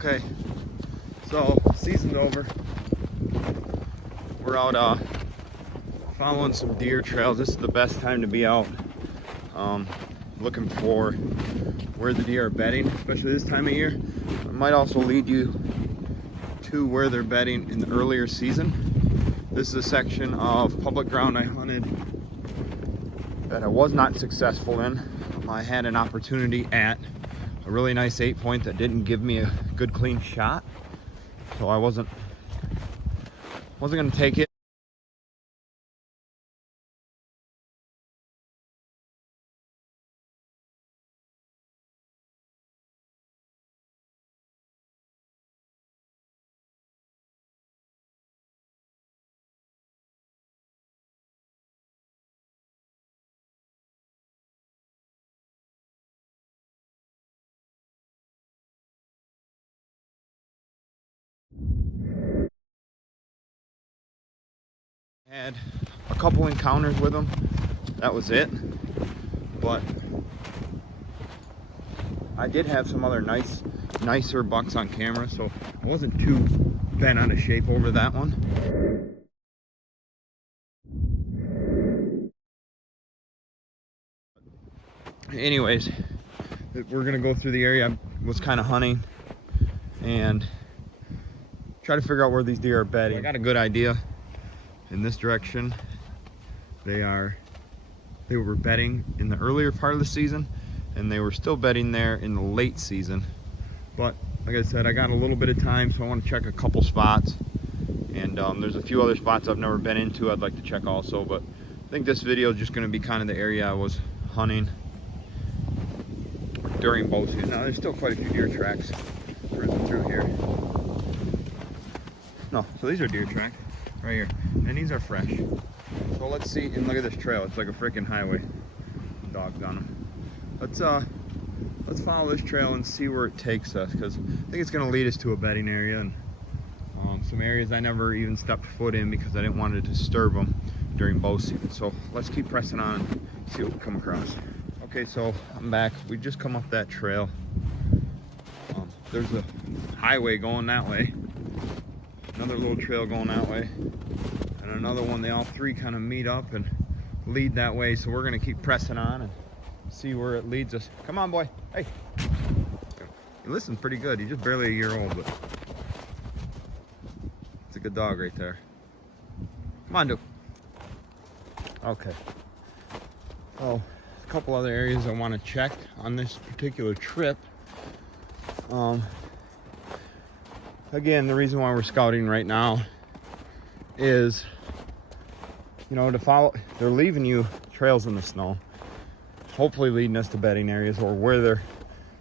Okay, so season's over. We're out following some deer trails. This is the best time to be out looking for where the deer are bedding, especially this time of year. It might also lead you to where they're bedding in the earlier season. This is a section of public ground I hunted that I was not successful in. I had an opportunity at a really nice 8-point that didn't give me a good clean shot, so I wasn't gonna take it. Had a couple encounters with them, that was it. But I did have some other nicer bucks on camera, so I wasn't too bent out of shape over that one. Anyways, we're gonna go through the area I was kind of hunting and try to figure out where these deer are bedding. I got a good idea in this direction. They were bedding in the earlier part of the season, and they were still bedding there in the late season. But like I said, I got a little bit of time, so I want to check a couple spots, and there's a few other spots I've never been into I'd like to check also. But I think this video is just going to be kind of the area I was hunting during bow season. Now there's still quite a few deer tracks through here. No, so these are deer tracks right here, and these are fresh. So let's see, and look at this trail. It's like a freaking highway. Dogs on them. Let's follow this trail and see where it takes us, because I think it's going to lead us to a bedding area and some areas I never even stepped foot in because I didn't want to disturb them during bow season. So let's keep pressing on and see what we come across. Okay, so I'm back. We just come up that trail. There's a highway going that way, another little trail going that way, and another one. They all three kind of meet up and lead that way, so we're going to keep pressing on and see where it leads us. Come on, boy. Hey, you listen pretty good. He's just barely a year old, but it's a good dog right there. Come on, dude. Okay, so a couple other areas I want to check on this particular trip. Again, the reason why we're scouting right now is, you know, to follow. They're leaving you trails in the snow, hopefully leading us to bedding areas or where they're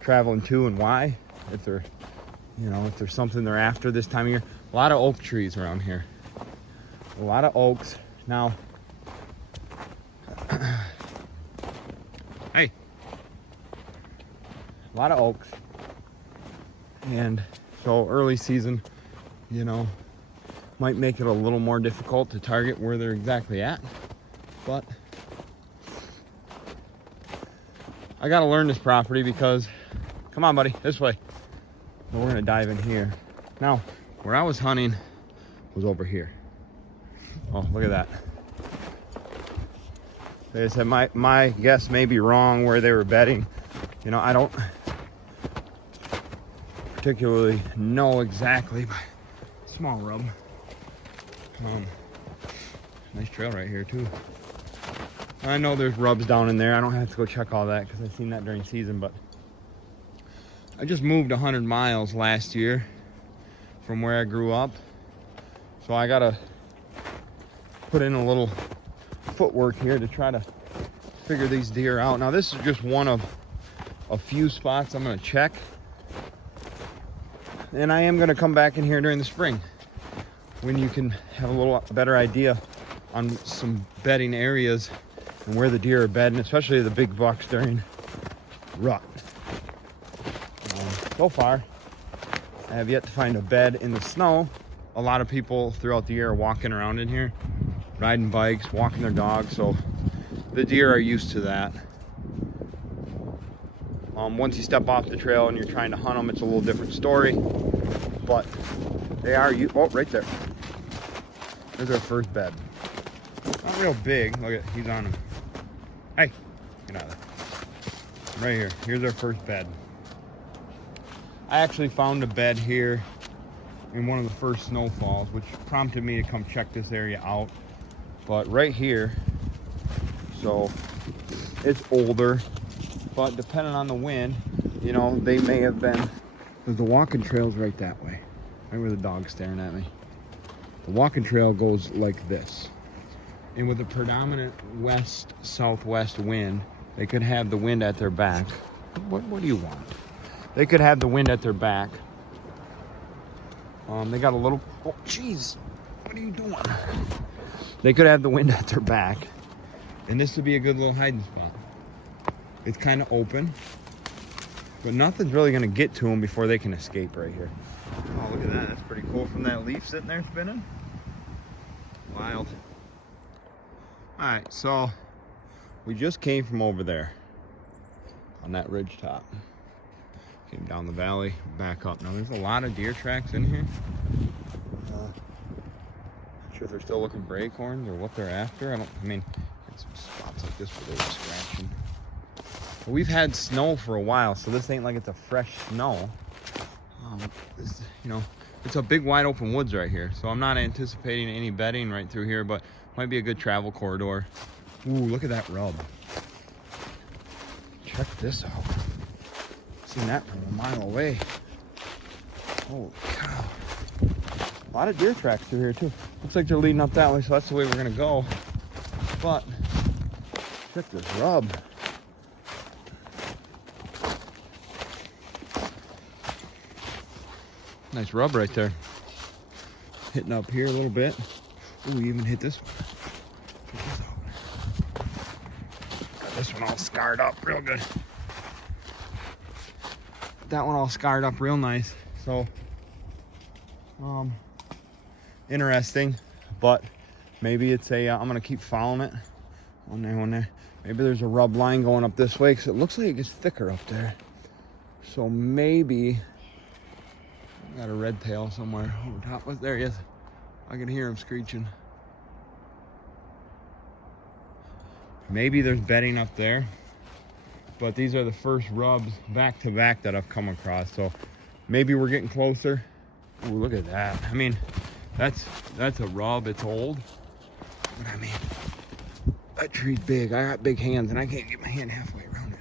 traveling to and why. If they're, you know, if there's something they're after this time of year. A lot of oak trees around here. A lot of oaks. Now, hey, a lot of oaks. And so early season, you know, might make it a little more difficult to target where they're exactly at. But I gotta learn this property because, come on, buddy, this way. And we're gonna dive in here. Now, where I was hunting was over here. Oh, look at that. Like I said, my guess may be wrong where they were bedding. You know, I don't particularly know exactly, but small rub. Nice trail right here too. I know there's rubs down in there. I don't have to go check all that because I've seen that during season, but I just moved 100 miles last year from where I grew up, so I gotta put in a little footwork here to try to figure these deer out. Now this is just one of a few spots I'm gonna check, and I am gonna come back in here during the spring when you can have a little better idea on some bedding areas and where the deer are bedding, especially the big bucks during rut. So far, I have yet to find a bed in the snow. A lot of people throughout the year are walking around in here, riding bikes, walking their dogs, so the deer are used to that. Once you step off the trail and you're trying to hunt them, it's a little different story. But they are, oh, right there. There's our first bed. Not real big. Look at, he's on him. Hey, get out of there. Right here. Here's our first bed. I actually found a bed here in one of the first snowfalls, which prompted me to come check this area out. But right here, so it's older, but depending on the wind, you know, they may have been, there's the walking trail's right that way. Right where the dog's staring at me. The walking trail goes like this. And with a predominant west-southwest wind, they could have the wind at their back. What do you want? They could have the wind at their back. They got a little, oh jeez, what are you doing? They could have the wind at their back. And this would be a good little hiding spot. It's kind of open, but nothing's really gonna get to them before they can escape right here. Oh, look at that, that's pretty cool from that leaf sitting there spinning. Wild. All right, so we just came from over there on that ridge top. Came down the valley, back up. Now there's a lot of deer tracks in here. Not sure if they're still looking for acorns or what they're after. I mean, it's some spots like this where they were scratching. But we've had snow for a while, so this ain't like it's a fresh snow. You know, it's a big wide open woods right here, so I'm not anticipating any bedding right through here, but might be a good travel corridor. Ooh, look at that rub. Check this out. Seen that from a mile away. Holy cow. A lot of deer tracks through here too. Looks like they're leading up that way, so that's the way we're gonna go. But check this rub. Nice rub right there. Hitting up here a little bit. Ooh, we even hit this one. Check this out. Got this one all scarred up real good. That one all scarred up real nice. So, interesting, but maybe it's a, I'm gonna keep following it. One there. Maybe there's a rub line going up this way because it looks like it gets thicker up there. So maybe, got a red tail somewhere over top. There he is. I can hear him screeching. Maybe there's bedding up there, but these are the first rubs back to back that I've come across. So maybe we're getting closer. Ooh, look at that. I mean, that's a rub. It's old. But I mean, that tree's big. I got big hands and I can't get my hand halfway around it.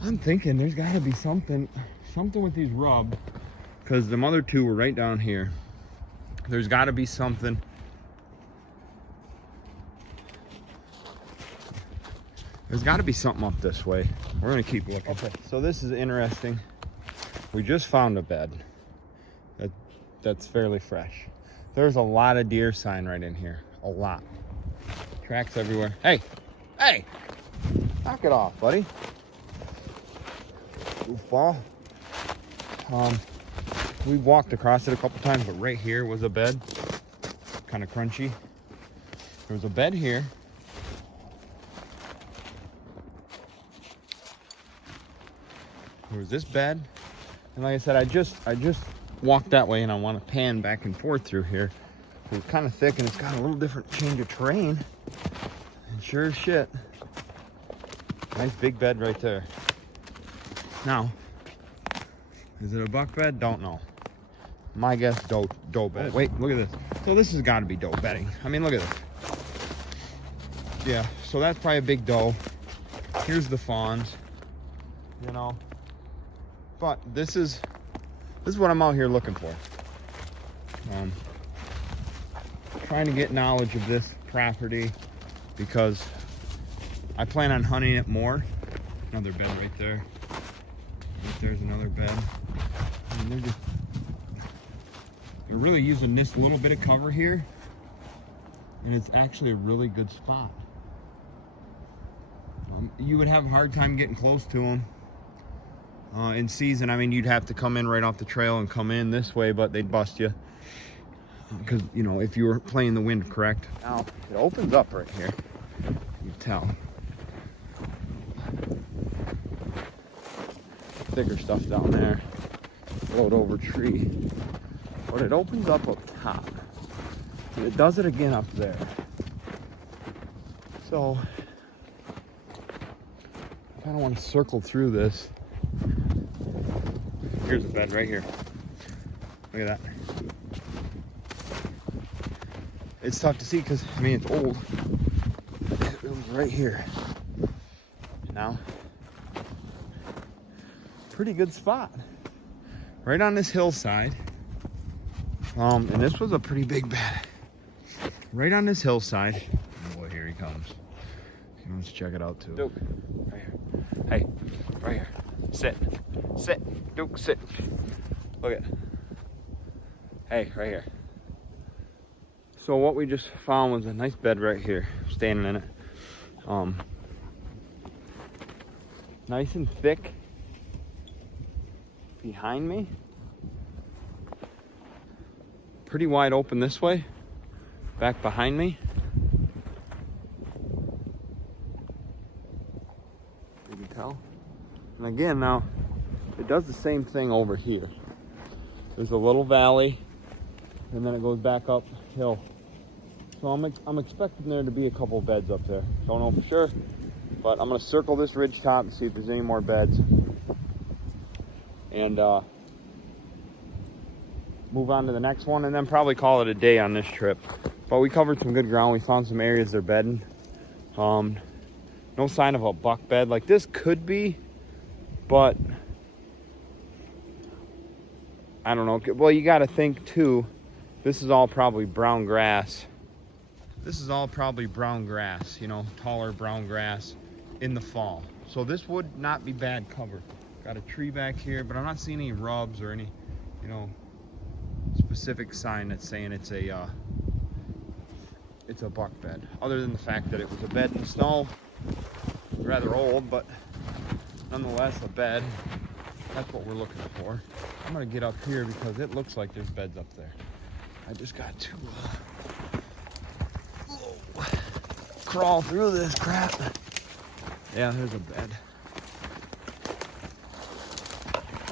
I'm thinking there's got to be something with these rubs, because the other two were right down here. There's got to be something. There's got to be something up this way. We're gonna keep looking. Okay, so this is interesting. We just found a bed that's fairly fresh. There's a lot of deer sign right in here. A lot. Tracks everywhere. Hey, knock it off, buddy. Goofball. We walked across it a couple times, but right here was a bed. Kind of crunchy. There was a bed here. There was this bed. And like I said, I just walked that way and I want to pan back and forth through here. It's kind of thick and it's got a little different change of terrain. And sure as shit, nice big bed right there. Now, is it a buck bed? Don't know. My guess, doe bed. Oh, wait, look at this. So this has got to be doe bedding. I mean, look at this. Yeah, so that's probably a big doe. Here's the fawns, you know. But this is what I'm out here looking for. Trying to get knowledge of this property because I plan on hunting it more. Another bed right there. Right there's another bed. And they're really using this little bit of cover here, and it's actually a really good spot. You would have a hard time getting close to them. In season, I mean, you'd have to come in right off the trail and come in this way, but they'd bust you. Because, you know, if you were playing the wind correct. Now, it opens up right here. You can tell. thicker stuff down there. Float over tree. But it opens up top. And it does it again up there. So I kind of want to circle through this. Here's a bed right here. Look at that. It's tough to see because, I mean, it's old. It was right here. Now, pretty good spot. Right on this hillside. And this was a pretty big bed. Right on this hillside. Oh boy, here he comes. He wants to check it out too. Duke, right here. Hey, right here. Sit. Sit. Duke, sit. Look at. Hey, right here. So what we just found was a nice bed right here. Standing in it. Nice and thick. Behind me. Pretty wide open this way. Back behind me. You can tell. And again, now it does the same thing over here. There's a little valley, and then it goes back uphill. So I'm expecting there to be a couple beds up there. Don't know for sure, but I'm gonna circle this ridge top and see if there's any more beds, and move on to the next one, and then probably call it a day on this trip. But we covered some good ground. We found some areas they're bedding. No sign of a buck bed. Like this could be, but I don't know. Well, you got to think too, this is all probably brown grass. This is all probably brown grass, you know, taller brown grass in the fall. So this would not be bad cover. Got a tree back here, but I'm not seeing any rubs or any, you know, specific sign that's saying it's a buck bed, other than the fact that it was a bed in the snow. Rather old, but nonetheless a bed. That's what we're looking for. I'm gonna get up here because it looks like there's beds up there. I just got to crawl through this crap. Yeah, there's a bed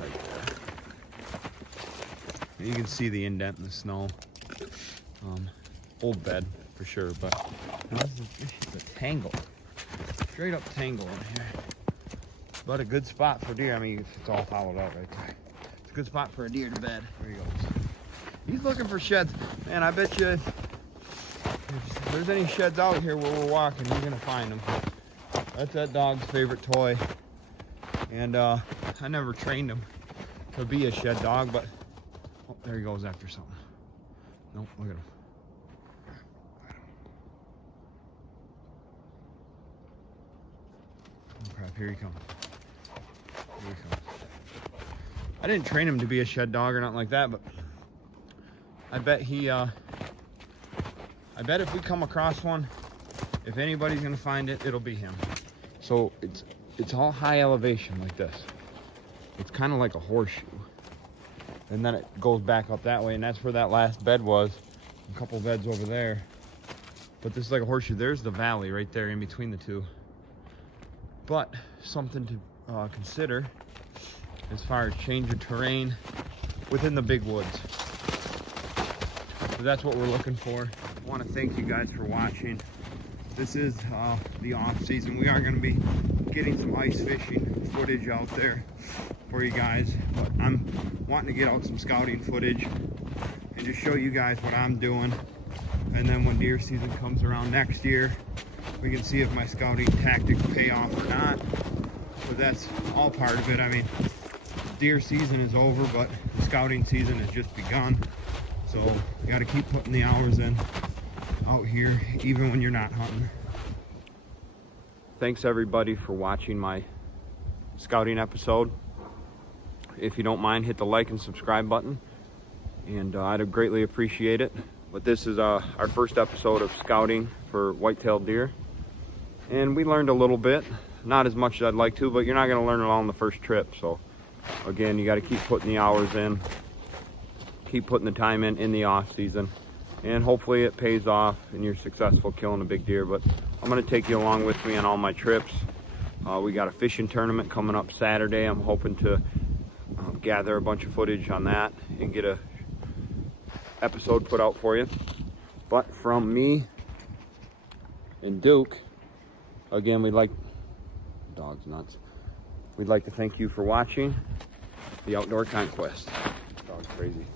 right there. You can see the indent in the snow. Old bed for sure, but it's a tangle. Straight up tangle in here. But a good spot for deer. I mean, it's all hollowed out right there. It's a good spot for a deer to bed. There he goes. He's looking for sheds. Man, I bet you if there's any sheds out here where we're walking, you're gonna find them. That's that dog's favorite toy. And I never trained him to be a shed dog, but oh, there he goes after something. Nope, look at him. Oh crap, here he comes. Here he comes. I didn't train him to be a shed dog or nothing like that, but I bet I bet if we come across one, if anybody's gonna find it, it'll be him. So it's all high elevation like this. It's kind of like a horseshoe. And then it goes back up that way, and that's where that last bed was. A couple beds over there. But this is like a horseshoe. There's the valley right there in between the two. But something to consider as far as change of terrain within the big woods. So that's what we're looking for. I want to thank you guys for watching. This is the off season. We are going to be getting some ice fishing footage out there for you guys, but I'm wanting to get out some scouting footage and just show you guys what I'm doing. And then when deer season comes around next year, we can see if my scouting tactics pay off or not. But that's all part of it. I mean, deer season is over, but the scouting season has just begun. So you got to keep putting the hours in out here, even when you're not hunting. Thanks everybody for watching my scouting episode. If you don't mind, hit the like and subscribe button, and I'd greatly appreciate it. But this is our first episode of scouting for white-tailed deer, and we learned a little bit, not as much as I'd like to, but you're not going to learn it all on the first trip. So again, you got to keep putting the hours in, keep putting the time in the off season, and hopefully it pays off and you're successful killing a big deer. But I'm going to take you along with me on all my trips, We got a fishing tournament coming up Saturday. I'm hoping to gather a bunch of footage on that and get a episode put out for you. But from me and Duke, again, dog's nuts. We'd like to thank you for watching The Outdoor Conquest. Dog's crazy.